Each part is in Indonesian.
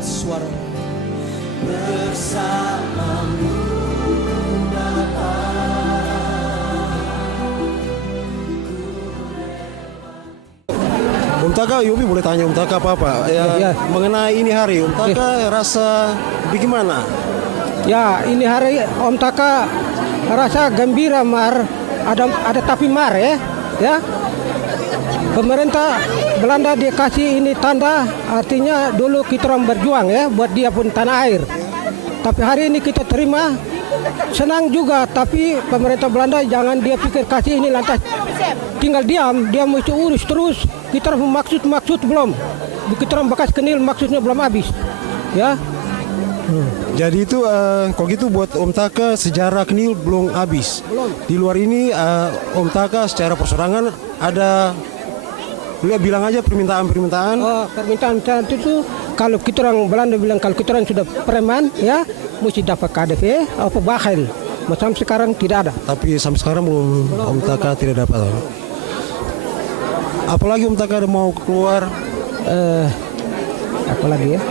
angkat suara bersamamu. Om Taka, Yobi boleh tanya Om Taka apa-apa ya. Mengenai ini hari, Om Taka rasa bagaimana? Ya, ini hari Om Taka rasa gembira, Mar. Ada tapi Mar ya. Pemerintah Belanda dia kasih ini tanda, artinya dulu kita orang berjuang ya buat dia pun tanah air. Tapi hari ini kita terima, senang juga. Tapi pemerintah Belanda jangan dia pikir kasih ini lantas tinggal diam, dia mesti urus terus. Kita orang maksud belum, kita orang bekas kenil maksudnya belum habis, ya. Jadi itu kalau gitu buat Om Taka sejarah Knil belum habis. Di luar ini Om Taka secara persorangan ada bilang aja permintaan. Permintaan itu kalau kita orang Belanda bilang kalau kita orang sudah preman ya mesti dapat KDP atau bakhil. Macam sekarang tidak ada. Tapi sampai sekarang belum Om Taka tidak dapat. Apalagi Om Taka ada mau keluar? Apalagi ya?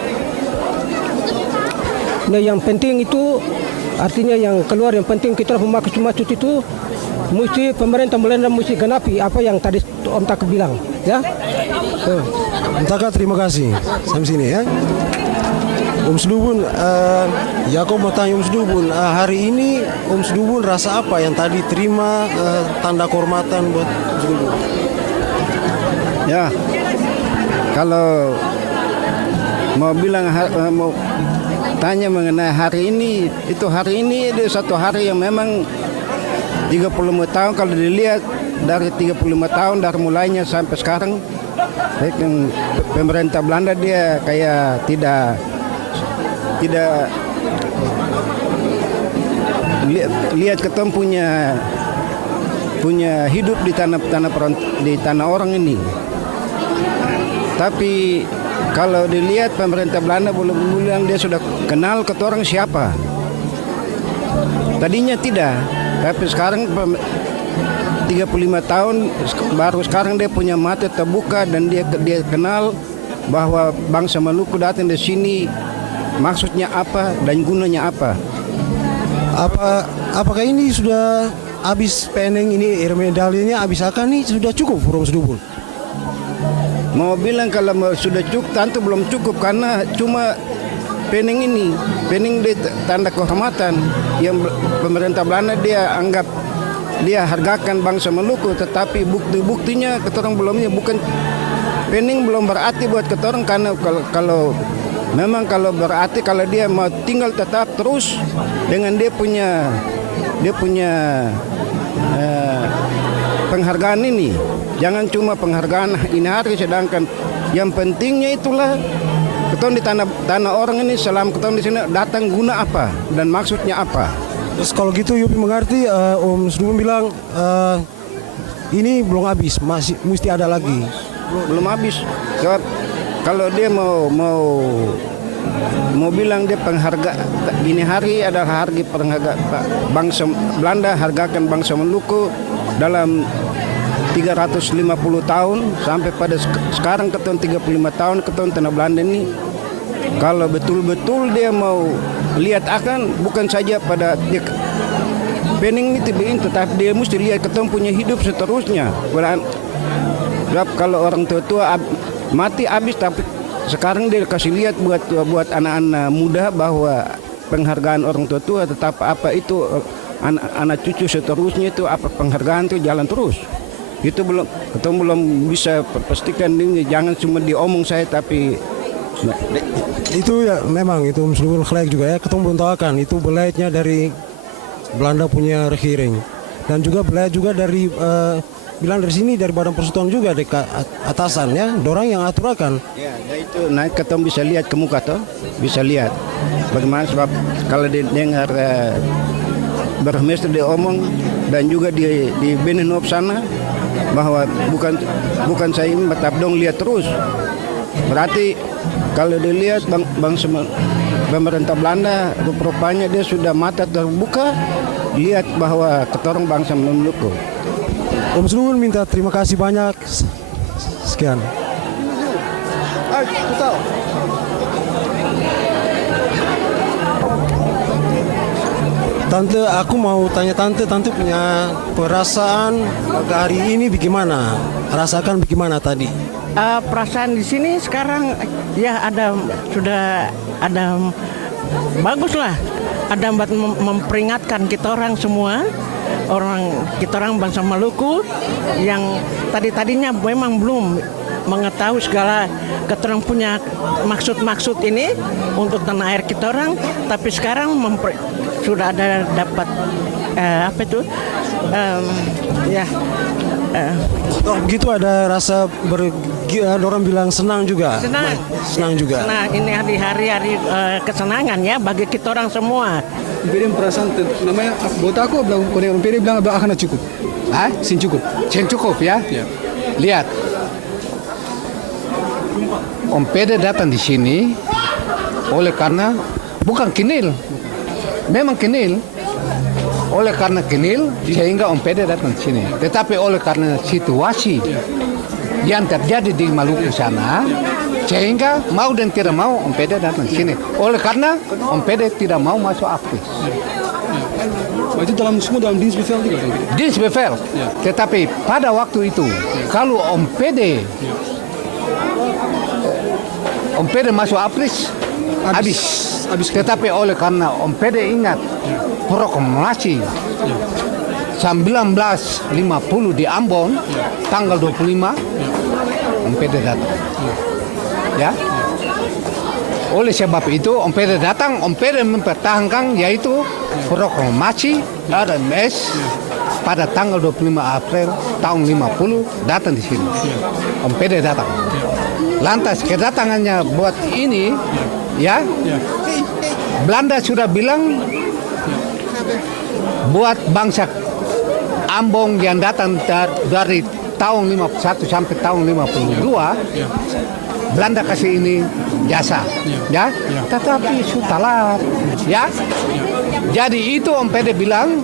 Nah, yang penting itu artinya yang keluar yang penting kita maksud itu mesti pemerintah Belanda mesti genapi apa yang tadi Om Taka bilang ya. Om Taka terima kasih sampai sini ya. Om Sudubun, ya aku mau tanya Om Sudubun, hari ini Om Sudubun rasa apa yang tadi terima tanda kehormatan buat Om Sudubun? Ya, kalau mau bilang mau tanya mengenai hari ini, itu hari ini satu hari yang memang 35 tahun kalau dilihat dari 35 tahun dari mulainya sampai sekarang, pemerintah Belanda dia kayak tidak lihat ketemu punya hidup di tanah orang ini. Tapi kalau dilihat pemerintah Belanda belum bilang dia sudah kenal ke orang siapa. Tadinya tidak, tapi sekarang 35 tahun baru sekarang dia punya mata terbuka dan dia kenal bahwa bangsa Maluku datang di sini maksudnya apa dan gunanya apa. Apakah ini sudah habis peneng ini medalinya habis akan nih sudah cukup Om Sudubun? Mau bilang kalau sudah cukup, tentu belum cukup karena cuma peneng ini, peneng di tanda kehormatan yang pemerintah Belanda dia anggap dia hargakan bangsa Maluku, tetapi bukti-buktinya ketorong belumnya bukan peneng belum berarti buat ketorong karena kalau memang kalau berarti kalau dia mau tinggal tetap terus dengan dia punya penghargaan ini. Jangan cuma penghargaan ini hari, sedangkan yang pentingnya itulah keton di tanah orang ini selama keton di sini datang guna apa dan maksudnya apa. Terus kalau gitu Yopi mengerti Om Sudubun bilang ini belum habis, masih mesti ada lagi. Belum habis. Kalau dia mau bilang dia pengharga ini hari adalah hari penghargaan bangsa Belanda, hargakan bangsa Maluku dalam 350 tahun sampai pada sekarang keton 35 tahun keton tanah Belanda ini. Kalau betul-betul dia mau lihat akan bukan saja pada dia pening itu tetapi dia mesti lihat keton punya hidup seterusnya. Kalau orang tua mati habis, tapi sekarang dia kasih lihat buat anak-anak muda bahwa penghargaan orang tua tetap apa itu anak cucu seterusnya itu apa penghargaan itu jalan terus. Itu belum bisa pastikan ini, jangan cuma diomong saya tapi itu ya memang itu Om Sudubun Khlek juga ya ketemu belum tahu kan itu belaitnya dari Belanda punya regering dan juga belait juga dari bilang dari sini dari Badan Persatuan juga dari atasan ya, dorang yang aturakan. Ya, itu naik ketemu bisa lihat ke muka toh, bisa lihat bagaimana sebab kalau didengar bermester dia omong dan juga di Benenop sana bahwa bukan saya ini tetap dong lihat terus. Berarti kalau dilihat bangsa pemerintah Belanda rupanya dia sudah mata terbuka lihat bahwa ketorong bangsa Maluku. Om Sudubun minta terima kasih banyak. Sekian. Tante, aku mau tanya tante punya perasaan hari ini bagaimana? Rasakan bagaimana tadi? Perasaan di sini sekarang ya sudah ada bagus lah, ada memperingatkan kita orang semua, kita orang bangsa Maluku yang tadinya memang belum mengetahui segala keterang punya maksud ini untuk tanah air kita orang, tapi sekarang sudah ada dapat Oh, begitu ada rasa ada orang bilang senang juga. Senang juga. Nah, ini hari-hari kesenangan ya bagi kita orang semua. Beri perasaan namanya buat aku bilang orang Peri bilang akan cukup. Sin cukup. Sin cukup ya. Lihat. Om Pede datang di sini oleh karena bukan kenil. Memang kenil. Oleh karena kenil sehingga Om Pede datang di sini. Tetapi oleh karena situasi yang terjadi di Maluku sana sehingga mau dan tidak mau Om Pede datang di sini. Oleh karena Om Pede tidak mau masuk APRIS. Itu dalam Dienst Bevel juga. Dienst Bevel. Tetapi pada waktu itu kalau Om Pede masuk APRIS habis. Tetapi oleh karena Om Pede ingat proklamasi 1950 di Ambon tanggal 25 Om Pede datang. Ya. Oleh sebab itu Om Pede datang, Om Pede mempertahankan yaitu proklamasi RMS pada tanggal 25 April tahun 50 datang di sini. Om Pede datang. Lantas kedatangannya buat ini ya. Belanda sudah bilang buat bangsa Ambon yang datang dari tahun 51 sampai tahun 52 Belanda kasih ini jasa ya. Tetapi sudah ya. Jadi itu Om Pede bilang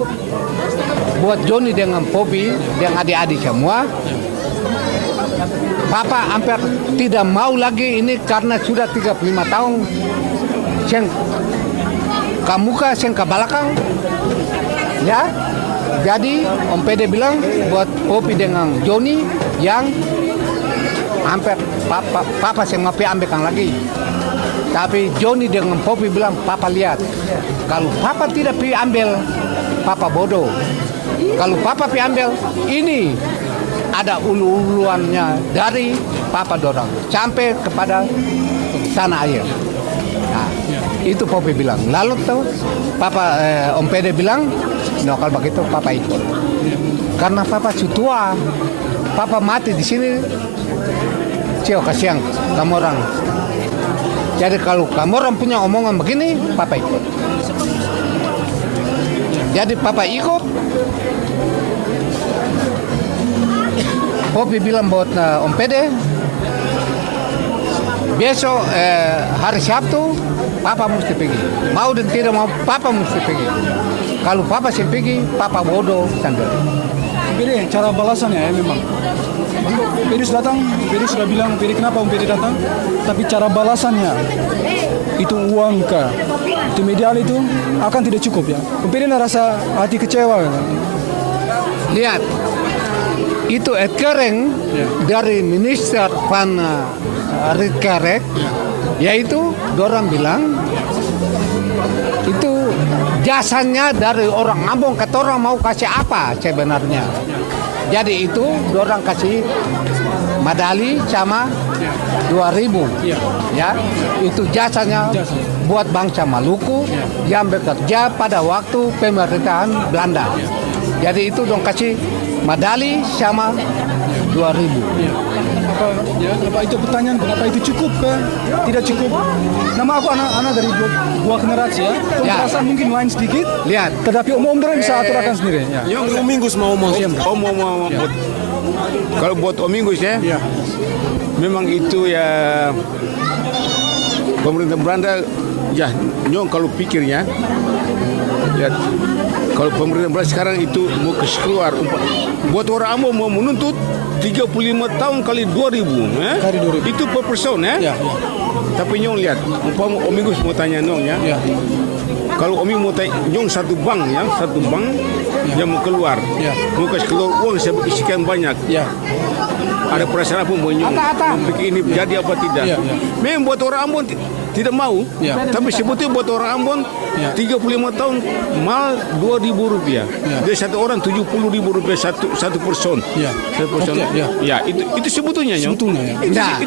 buat Joni dengan Popi dengan adik-adik semua, Papa hampir tidak mau lagi ini karena sudah 35 tahun seng kamuka seng ke belakang ya. Jadi Om Pede bilang buat Popi dengan Joni yang hampir Papa seng mapi ambilkan lagi. Tapi Joni dengan Popi bilang Papa lihat kalau Papa tidak pi ambil Papa bodoh. Kalau Papa pi ambil ini ada ulu-uluannya dari Papa dorang sampai kepada tanah air. Nah, itu Popi bilang. Lalu tuh Papa Om Pede bilang, no kalau begitu Papa ikut. Karena Papa sudah tua, Papa mati di sini. Cio kasihan kamu orang. Jadi kalau kamu orang punya omongan begini, Papa ikut. Jadi Papa ikut. Popi bilang buat Om Pede, besok hari Sabtu Papa mesti pergi. Mau dan tidak mau Papa mesti pergi. Kalau Papa sih pergi, Papa bodoh sendiri. Pede cara balasannya ya memang. Pede sudah datang, Pede sudah bilang Pede kenapa Om Pede datang, tapi cara balasannya itu uang kah, itu medial itu akan tidak cukup ya. Om Pede rasa hati kecewa. Lihat, itu Edkereng dari Minister Van Ritkerek, yaitu dorang bilang itu jasanya dari orang Ambon, kata orang mau kasih apa sebenarnya. Jadi itu dorang kasih medali sama 2.000 ya. Itu jasanya buat bangsa Maluku yang bekerja pada waktu pemerintahan Belanda. Jadi itu dong kasih medali sama 2.000. Apa itu pertanyaan? Kenapa itu cukup kah? Tidak cukup. Nama aku anak dari dua generasi ya. Perasaan mungkin lain sedikit. Lihat. Tetapi om orang bisa aturakan sendiri. Ya. Yang Om Minggus mau siapa? Kalau buat Om Minggus ya, memang itu ya pemerintah Belanda ya nyong kalau pikirnya ya kalau pemerintah Belanda sekarang itu mau kasih keluar buat orang Ambon mau menuntut 35 tahun kali 2.000 Kali 2.000. itu per person ya. Tapi nyong lihat umpama Om Minggus mau tanya nyong ya. kalau Omi mau nyong satu bank yang mau keluar, mau kasih keluar uang sekian banyak. Ada perasaan apa mau nyong? Pikir ini jadi apa tidak? Memang buat orang Ambon tidak mau, tapi sebetulnya buat orang Ambon 35 tahun mal Rp2.000. Dari satu orang Rp70.000 satu person. Satu person. Ya, itu sebetulnya nyong. Enggak.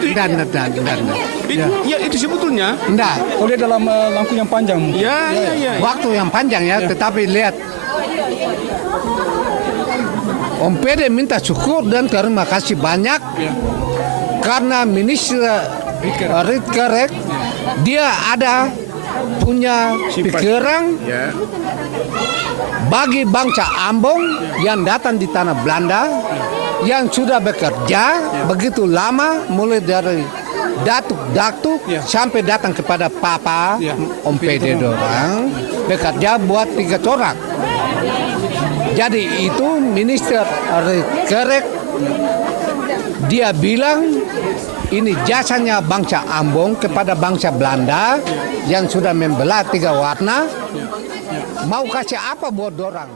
Ya itu sebetulnya. Enggak. Oleh dalam langkah yang panjang. Ya. Waktu yang panjang ya, tetapi lihat. Om PD minta syukur dan terima kasih banyak karena Minister Ritkerek dia ada punya pikiran bagi bangsa Ambon yang datang di tanah Belanda yang sudah bekerja begitu lama mulai dari datuk sampai datang kepada Papa Om PD dorang bekerja buat 3 corak. Jadi itu Minister Ritkerek dia bilang ini jasanya bangsa Ambon kepada bangsa Belanda yang sudah membelah 3 warna. Mau kasih apa buat dorang?